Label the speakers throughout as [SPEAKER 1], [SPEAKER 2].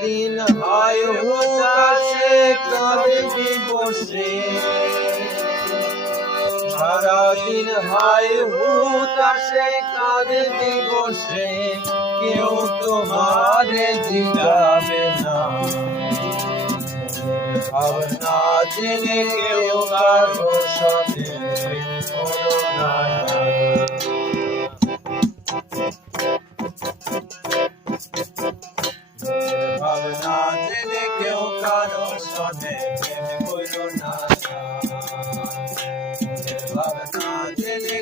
[SPEAKER 1] দিন হয় হুতাশে কাঁদে দিবসে। সারাদিন হয় হুতাশে কাঁদে দিবসে। কেউ তোমারে জিগাবে না। ভাবনা জেনে কেউ কারও সাথে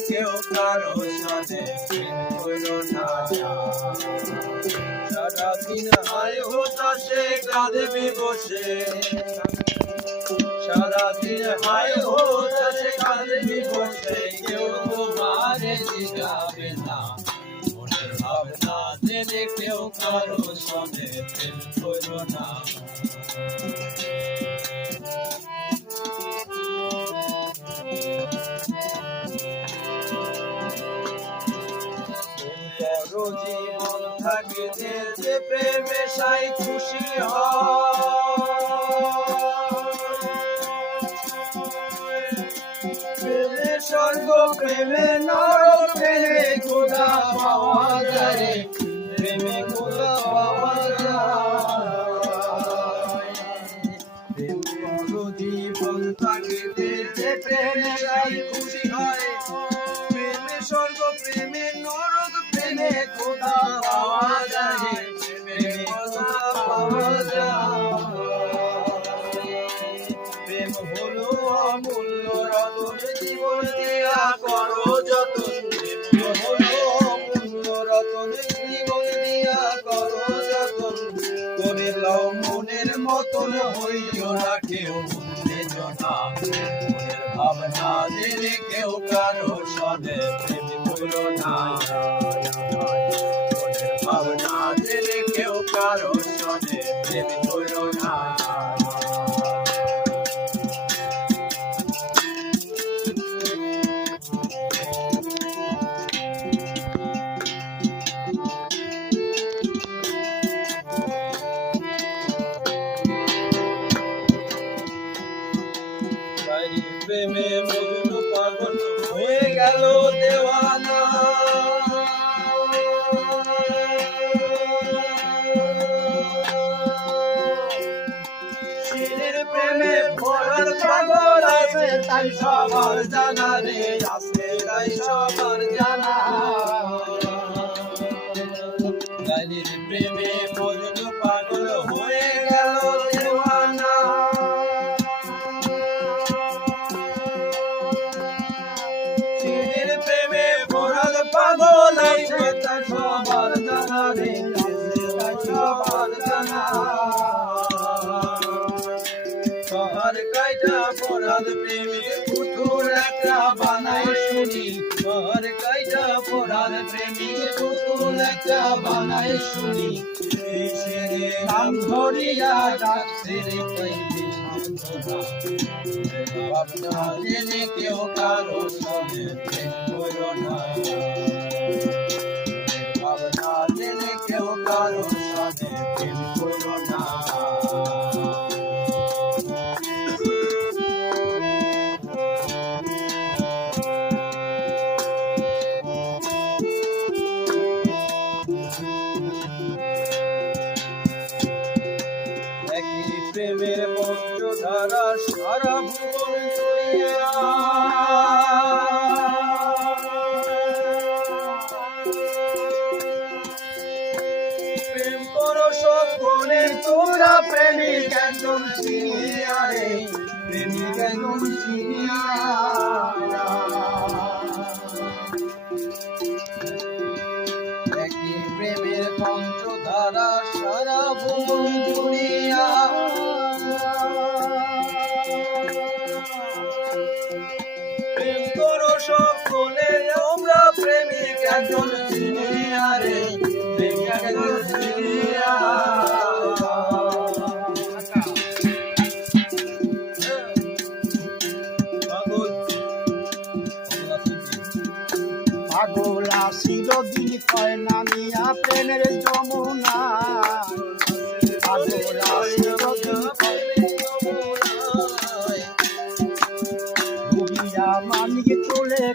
[SPEAKER 1] কেউ কারও সাথে সারাদিন হায় হতাশে কাঁদবি বসে সারাদিন হায় হতাশে কাঁদবি বসে কেউ তোমারে জিগাবে কেউ কারও সঙ্গে প্রেম করো না জীবন থাকিতে যে প্রেমে সাই খুশি হয় স্বর্গ, প্রেমে নর প্রেমে খোদা পাওয়া যায়। প্রেমে সাই খুশি হয়। প্রেমে স্বর্গ, প্রেমে নরক, প্রেমে খোদা পাওয়া যায়। প্রেমে খোদা পাওয়া যায়। প্রেম হলো অমূল্য রতন জীবন দিয়া করো যতন। প্রেম হলো অমূল্য রতন জীবন দিয়া করো যতন। করে লও, মনের মতন হইও না কেউ। দিলে কেউ কারও সদে প্রেম করো না। ভাবনা দিলে কেউ কারও সদে প্রেম সবার জানা রে আছে তাই সবার জানা। গালির প্রেমে মজনু শহর কাইটা পরাদ প্রেমিক পুতুর একটা বানাই শুনি। শহর কাইটা পরাদ প্রেমিক পুতুর একটা বানাই শুনি। নাম ধরিয়া ডাকছে রে কইবি কেউ কারও সঙ্গে প্রেম করো না। প্রেমের বঞ্চধারা সারা ভুবন জুড়িয়া প্রেম করো সকলে তোরা চিনিয়া রে চিনিয়া প্রেমের পঞ্চধারা সারা ভুবন প্রেম করো সকলে আমরা প্রেমিক একজন চিনিয়া রে প্রেমিক
[SPEAKER 2] কয় নামিয়া প্রেমের যমুনা।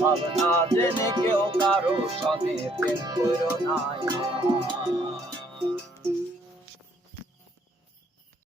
[SPEAKER 1] ভাবনা জেনে কেউ কারও কারও প্রেম করো না